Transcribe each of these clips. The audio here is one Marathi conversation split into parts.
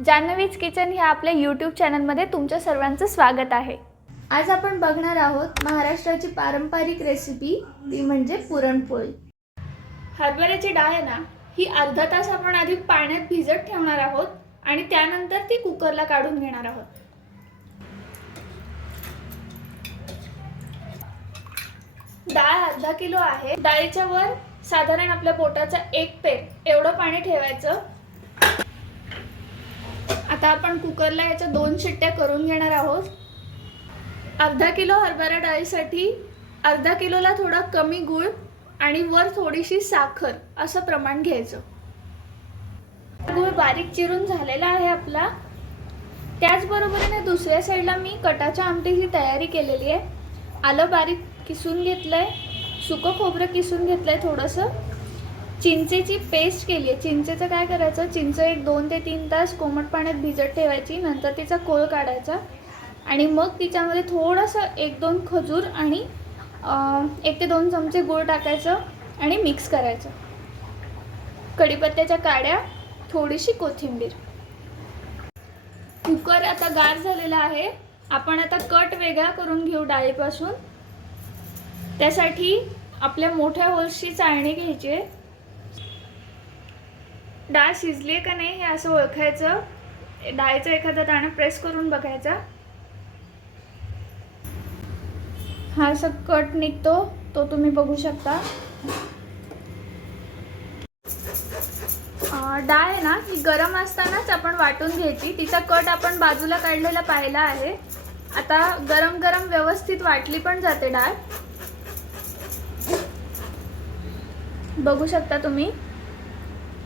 जान्हवीज किचन ह्या आपल्या यूट्यूब चॅनलमध्ये तुमच्या सर्वांचं स्वागत आहे। आज आपण बघणार आहोत महाराष्ट्राची पारंपरिक रेसिपी, ती म्हणजे पुरणपोळी। हरभऱ्याची डाळ आहे ना, ही अर्धा तास आपण आधी पाण्यात भिजत ठेवणार आहोत आणि त्यानंतर ती कुकरला काढून घेणार आहोत। डाळ अर्धा किलो आहे। डाळीच्या वर साधारण आपल्या पोटाचा 1 पेग एवढं पाणी ठेवायचं। आता आपण कुकरला याच्या 2 शिट्ट्या करून घेणार आहोत। अर्धा किलो हरभरा डाळीसाठी अर्धा किलोला थोडा कमी गूळ आणि वर थोडीशी साखर असं प्रमाण घ्यायचं। गूळ बारीक चिरून झालेला आहे आपला। त्याचबरोबरीने दुसऱ्या साईडला मी कटाच्या आमटीची तयारी केलेली आहे। आलं बारीक किसून घेतलंय, सुकं खोबरं किसून घेतलंय, थोडंसं चिंचेची पेस्ट केली आहे। चिंचेचं काय करायचं, चिंच एक 2 ते 3 तास कोमट पाण्यात भिजत ठेवायची, नंतर तिचा कोळ काढायचा आणि मग तिच्यामध्ये थोडंसं 1-2 खजूर आणि 1 ते 2 चमचे गूळ टाकायचं आणि मिक्स करायचं। कढीपत्त्याच्या काड्या, थोडीशी कोथिंबीर। कुकर आता गार झालेला आहे। आपण आता कट वेगळा करून घेऊ डाळीपासून। त्यासाठी आपल्या मोठ्या होल्सची चाळणी घ्यायची आहे। डाळ शिजली आहे का नाही हे असं ओळखायचं। डाळीचा एखादा दाणा प्रेस करून बघायचा। हा असा कट निघतो, तो तुम्ही बघू शकता। डाळ आहे ना, ही गरम असतानाच आपण वाटून घ्यायची। तिचा कट आपण बाजूला काढलेला पाहिला आहे। आता गरम गरम व्यवस्थित वाटली पण जाते डाळ, बघू शकता तुम्ही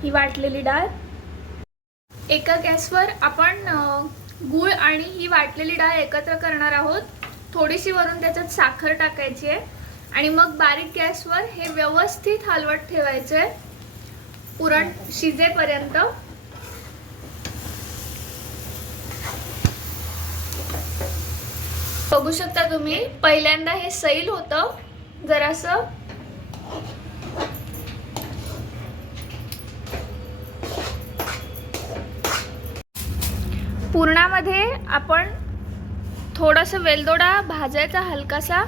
ही वाटलेली डाळ। एका गॅसवर आपण गूळ आणि ही वाटलेली डाळ एकत्र करणार आहोत। थोडीशी वरून त्याच्यात साखर टाकायची आहे आणि मग बारीक गॅसवर हे व्यवस्थित हलवत ठेवायचे आहे पुरण शिजेपर्यंत। बघू शकता तुम्ही, पहिल्यांदा हे सैल होतं जरासं। पुरणामध्ये आपण थोडंसं वेलदोडा भाजायचा हलकासा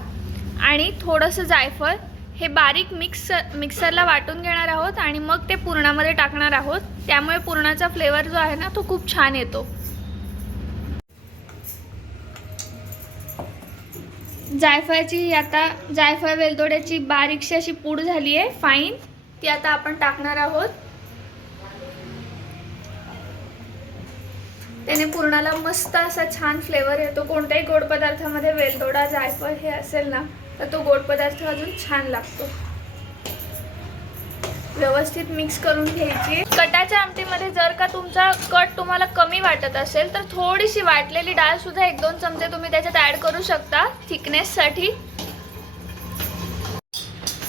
आणि थोडंसं जायफळ हे बारीक मिक्सरला वाटून घेणार आहोत आणि मग ते पुरणामध्ये टाकणार आहोत। त्यामुळे पुरणाचा फ्लेवर जो आहे ना, तो खूप छान येतो। जायफळाची आता जायफळ वेलदोड्याची बारीकशी अशी पूड झाली आहे फाईन, ती आता आपण टाकणार आहोत। त्याने पुरणाला मस्त असा छान फ्लेवर येतो। कोणत्याही गोड पदार्थामध्ये वेलदोडा जायफळ हे असेल ना, तर तो गोड पदार्थ अजून छान लागतो। व्यवस्थित मिक्स करून घ्यायची। कटाच्या आमटीमध्ये जर का तुमचा कट तुम्हाला कमी वाटत असेल तर थोडीशी वाटलेली डाळ सुद्धा 1-2 चमचे तुम्ही त्याच्यात ॲड करू शकता थिकनेससाठी।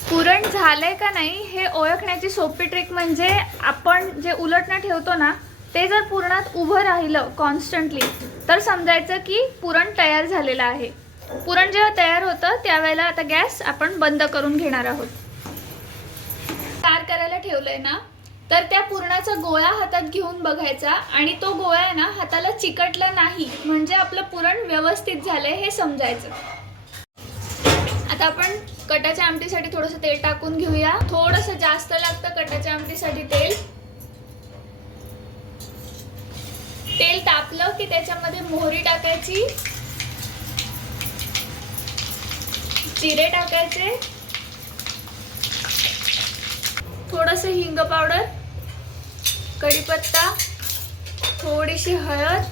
पुरण झालंय का नाही हे ओळखण्याची सोपी ट्रिक म्हणजे आपण जे उलटणं ठेवतो ना, ते जर पुरणात उभं राहिलं कॉन्स्टंटली तर समजायचं की पुरण तयार झालेलं आहे। पुरण जेव्हा तयार होतं त्यावेळेला आता गॅस आपण बंद करून घेणार आहोत। तयार करायला ठेवलंय ना, तर त्या पुरणाचा गोळा हातात घेऊन बघायचा आणि तो गोळा आहे ना हाताला चिकटला नाही म्हणजे आपलं पुरण व्यवस्थित झालंय हे समजायचं। आता आपण कटाच्या आमटीसाठी थोडंसं तेल टाकून घेऊया। थोडंसं जास्त लागतं कटाच्या आमटीसाठी तेल। तेल तापलं की त्याच्यामध्ये मोहरी टाकायची, जिरे टाकायचे, थोडंसं हिंग पावडर, कढीपत्ता, थोडीशी हळद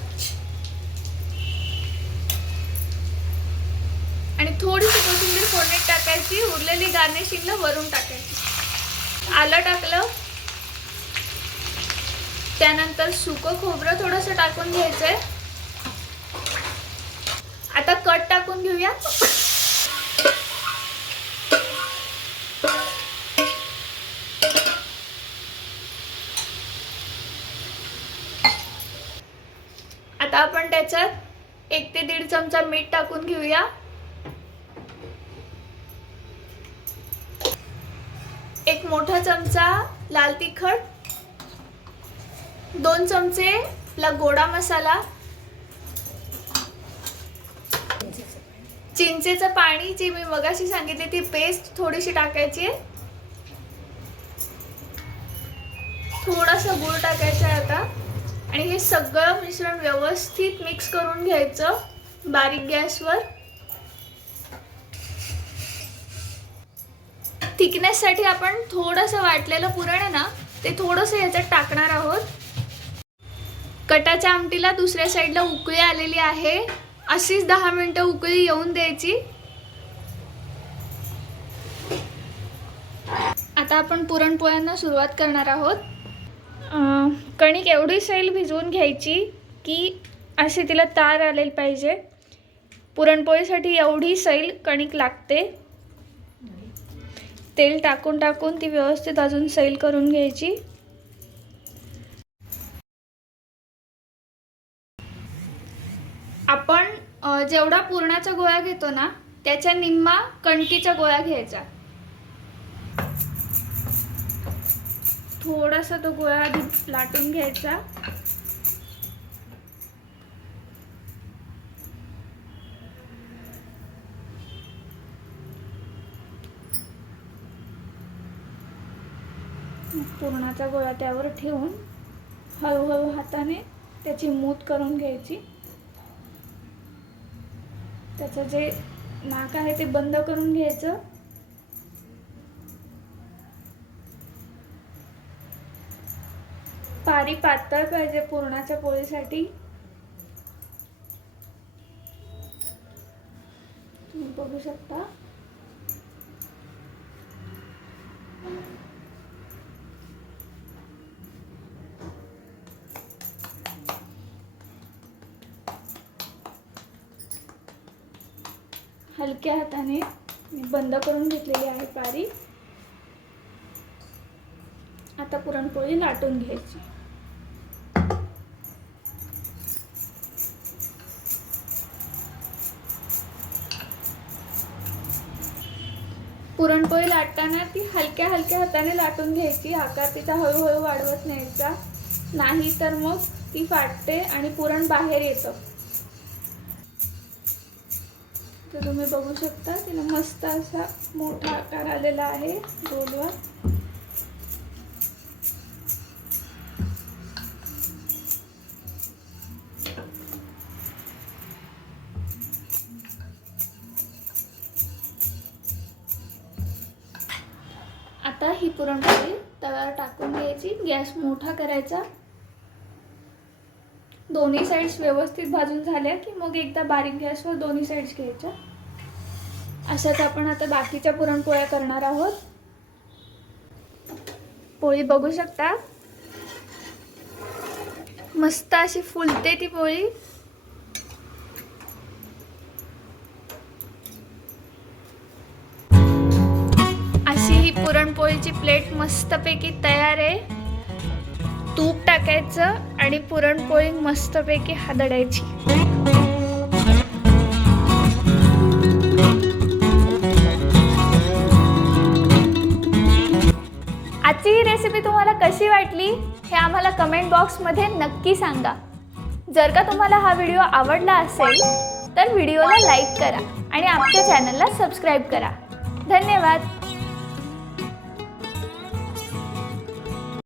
आणि थोडीशी कोथिंबीर फोडणीत टाकायची। उरलेली गार्निशिंगला वरून टाकायची। आलं टाकलं, त्यानंतर सुकं खोबरं थोडंसं टाकून घ्यायचंय। आता कट टाकून घेऊया। आता आपण त्याच्यात 1 ते 1.5 चमचा मीठ टाकून घेऊया। 1 मोठा चमचा लाल तिखट, 2 चमचे आपला गोडा मसाला, चिंचेचं पाणी जी मी मगाशी सांगितली ती पेस्ट थोडीशी टाकायची आहे, थोडासा गूळ टाकायचा आहे आता आणि हे सगळं मिश्रण व्यवस्थित मिक्स करून घ्यायचं बारीक गॅसवर। थिकनेससाठी आपण थोडंसं वाटलेलं पुरण आहे ना ते थोडंसं ह्याच्यात टाकणार आहोत। कटाच्या आमटीला दुसऱ्या साईडला उकळी आलेली आहे, अशीच 10 मिनिटं उकळी येऊन द्यायची। आता आपण पुरणपोळ्यांना सुरुवात करणार आहोत। कणिक एवढी सैल भिजवून घ्यायची की अशी तिला तार आलेली पाहिजे। पुरणपोळीसाठी एवढी सैल कणिक लागते। तेल टाकून टाकून ती व्यवस्थित अजून सैल करून घ्यायची। आपण जेवढा पुरणाचा गोळा घेतो ना त्याच्या निम्मा कणकीचा गोळा घ्यायचा। थोडासा तो गोळा आधी लाटून घ्यायचा। पुरणाचा गोळा त्यावर ठेवून हळूहळू हाताने त्याची मूठ करून घ्यायची। त्याचं जे नाक आहे ते बंद करून घ्यायचं। पारी पातळ पाहिजे पुरणाच्या पोळीसाठी। तुम्ही बघू शकता। हलक्या हाताने मी बंद करून घेतलेली आहे पारी। आता पुरणपोळी लाटून घ्यायची। पुरणपोळी लाटताना ती हलक्या हलक्या हाताने लाटून घ्यायची, आकार तिचा हळूहळू वाढवत न्यायचा, नाही तर मग ती फाटते आणि पुरण बाहेर येतं। तर तुम्ही बघू शकता तिला मस्त असा मोठा आकार आलेला आहे गोलवर। आता ही पुरणपोळी तव्यावर टाकून घ्यायची, गॅस मोठा करायचा। दोन्ही साइड्स व्यवस्थित भाजून झाल्या की मग एकदा बारीक गॅसवर दोन्ही साइड्स घ्यायच्या। अशाच आपण आता बाकीच्या पुरणपोळ्या करणार आहोत। पोळी बघू शकता मस्त अशी फुलते ती पोळी। अशी ही पुरणपोळीची प्लेट मस्तपैकी तयार आहे। तूप टाकायचं आणि पुरणपोळी मस्तपैकी हादडायची। आजची ही रेसिपी तुम्हाला कशी वाटली हे आम्हाला कमेंट बॉक्समध्ये नक्की सांगा। जर का तुम्हाला हा व्हिडिओ आवडला असेल तर व्हिडिओला लाईक करा आणि आमच्या चॅनलला सबस्क्राईब करा। धन्यवाद।